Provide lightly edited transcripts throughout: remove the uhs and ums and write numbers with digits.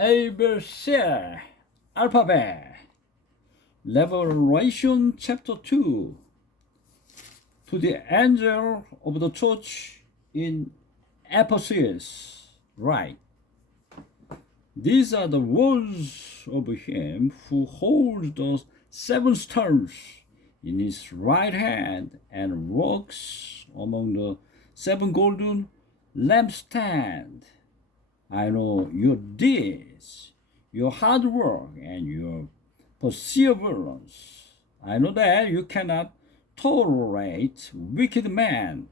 ABC Alphabet Revelation chapter 2. To the angel of the church in Ephesus write, these are the words of him who holds the 7 stars in his right hand and walks among the 7 golden lampstands. I know your deeds, your hard work, and your perseverance. I know that you cannot tolerate wicked men,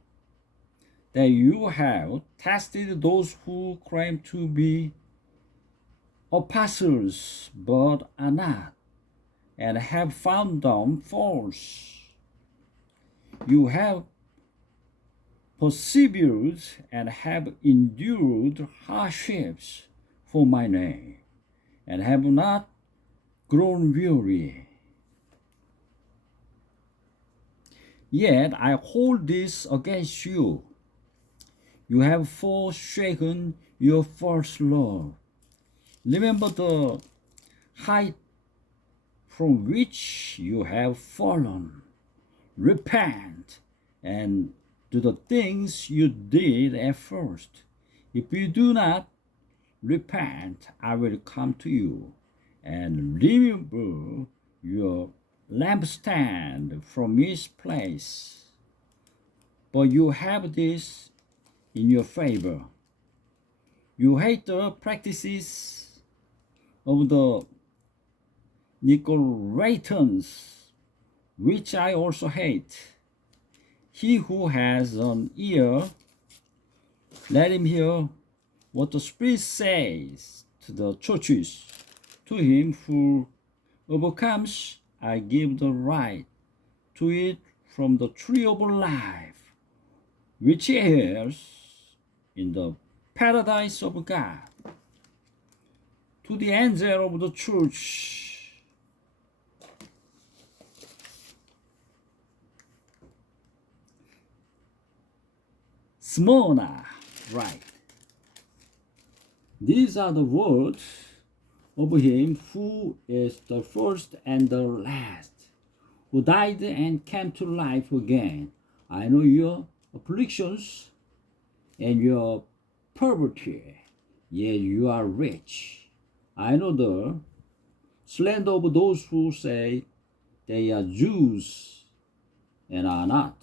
that you have tested those who claim to be apostles but are not, and have found them false. You have persevered and have endured hardships for my name, and have not grown weary. Yet I hold this against you. You have forsaken your first love. Remember the height from which you have fallen. Repent and do the things you did at first. If you do not repent, I will come to you and remove your lampstand from its place. But you have this in your favor. You hate the practices of the Nicolaitans, which I also hate. He who has an ear, let him hear what the Spirit says to the churches. To him who overcomes, I give the right to eat from the tree of life, which is in the paradise of God. To the angel of the church Smyrna write, these are the words of him who is the first and the last, who died and came to life again. I know your afflictions and your poverty, yet you are rich. I know the slander of those who say they are Jews and are not,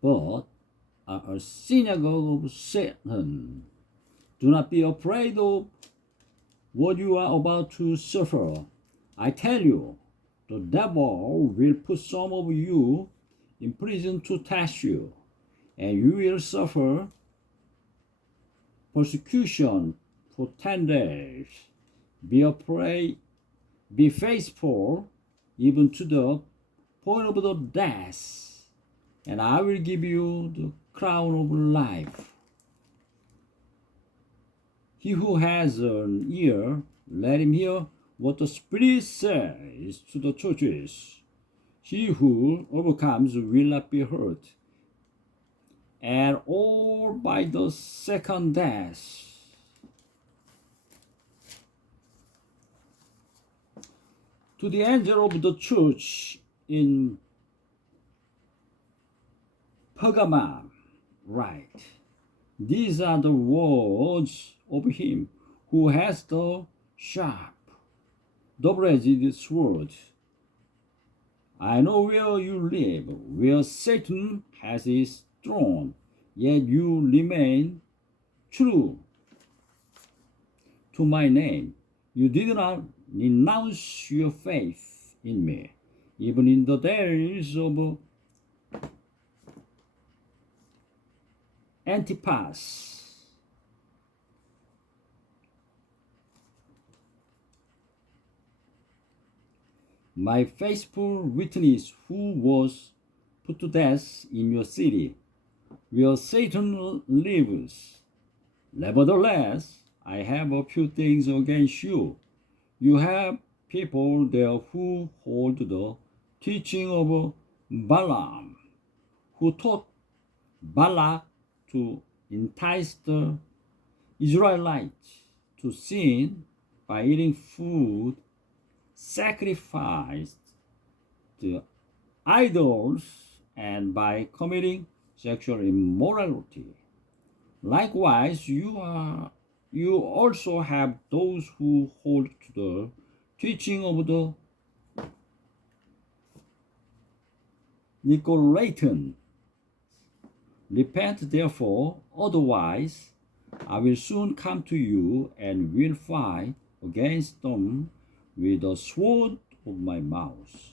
but are a synagogue of Satan. Do not be afraid of what you are about to suffer. I tell you, the devil will put some of you in prison to test you, and you will suffer persecution for 10 days. Be afraid, be faithful, even to the point of the death, and I will give you the crown of life. He who has an ear, let him hear what the Spirit says to the churches. He who overcomes will not be hurt at all by the second death. To the angel of the church in Pergamum write, these are the words of him who has the sharp, double-edged sword. I know where you live, where Satan has his throne, yet you remain true to my name. You did not renounce your faith in me, even in the days of Antipas. My faithful witness, who was put to death in your city, where Satan lives. Nevertheless, I have a few things against you. You have people there who hold the teaching of Balaam, who taught Balak to entice the Israelites. to sin by eating food sacrificed to idols and by committing sexual immorality. Likewise, you also have those who hold to the teaching of the Nicolaitans. Repent therefore, otherwise I will soon come to you and will fight against them with the sword of my mouth.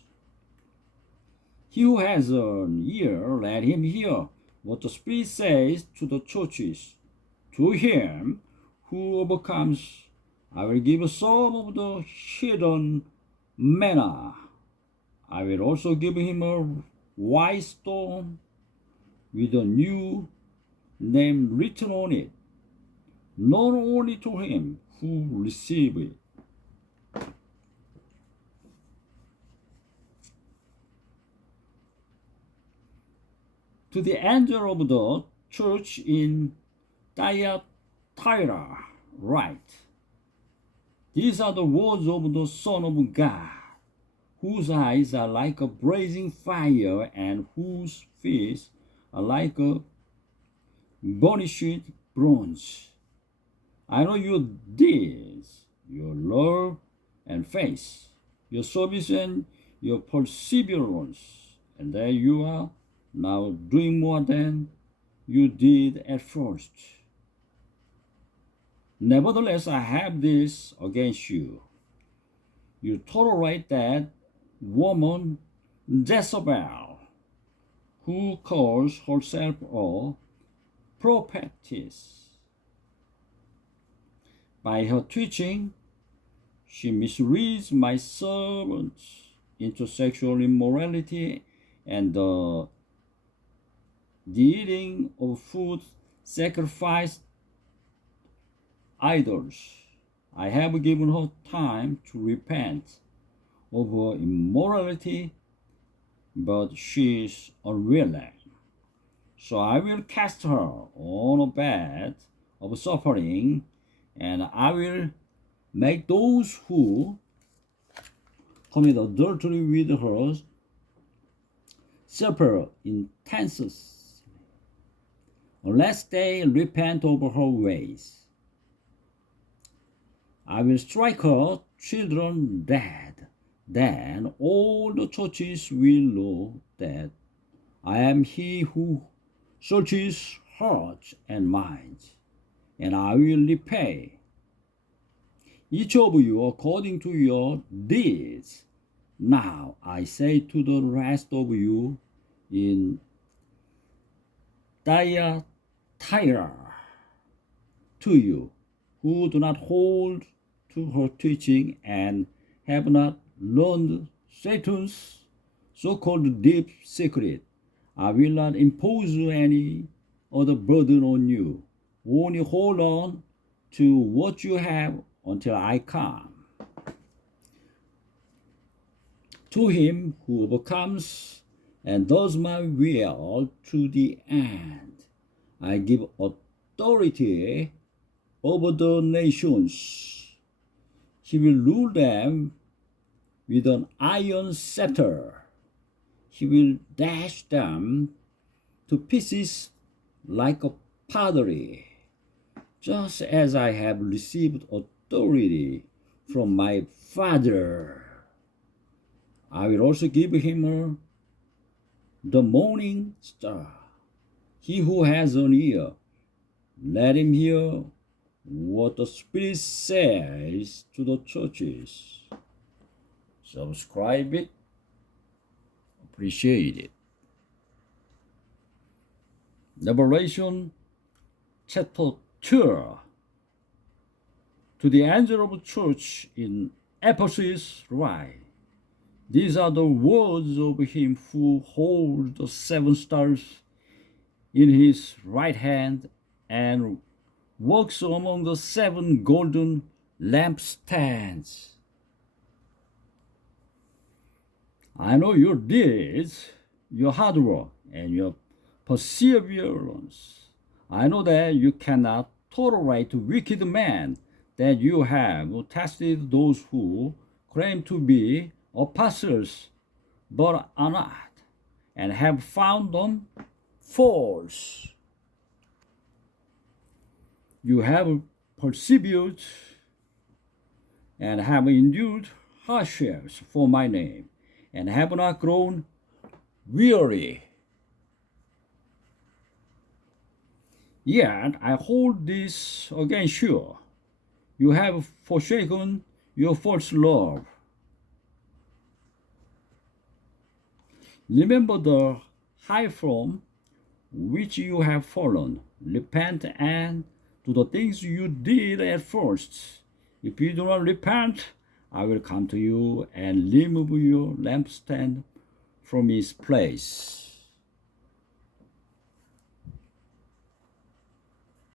He who has an ear, let him hear what the Spirit says to the churches. To him who overcomes, I will give some of the hidden manna. I will also give him a white stone with a new name written on it, not only to him who receives it. To the angel of the church in Thyatira, write, these are the words of the Son of God, whose eyes are like a blazing fire and whose feet are like a burnished bronze. I know your deeds, your love and faith, your service and your perseverance, and that you are now doing more than you did at first. Nevertheless, I have this against you. You tolerate that woman Jezebel, who calls herself a prophetess. By her teaching, she misleads my servants into sexual immorality and the eating of food sacrificed idols. I have given her time to repent of her immorality, but she is unwilling. So I will cast her on a bed of suffering, and I will make those who commit adultery with her suffer intensely, unless they repent of her ways. I will strike her children dead. Then all the churches will know that I am he who searches hearts and minds, and I will repay each of you according to your deeds. Now I say to the rest of you in Thyatira, to you who do not hold to her teaching and have not learned Satan's so-called deep secret, I will not impose any other burden on you. Only hold on to what you have until I come. To him who overcomes and does my will to the end, I give authority over the nations. He will rule them with an iron scepter. He will dash them to pieces like a pottery, just as I have received authority from my Father. I will also give him the morning star. He who has an ear, let him hear what the Spirit says to the churches. Subscribe it. Appreciate it. Revelation chapter 2. To the angel of the church in Ephesus write, these are the words of him who holds the 7 stars in his right hand and walks among the 7 golden lampstands. I know your deeds, your hard work, and your perseverance. I know that you cannot tolerate wicked men, that you have tested those who claim to be apostles but are not, and have found them false. You have persevered and have endured hardships for my name, and have not grown weary. Yet I hold this against you. You have forsaken your first love. Remember the height from which you have fallen. Repent and do the things you did at first. If you do not repent, I will come to you and remove your lampstand from its place.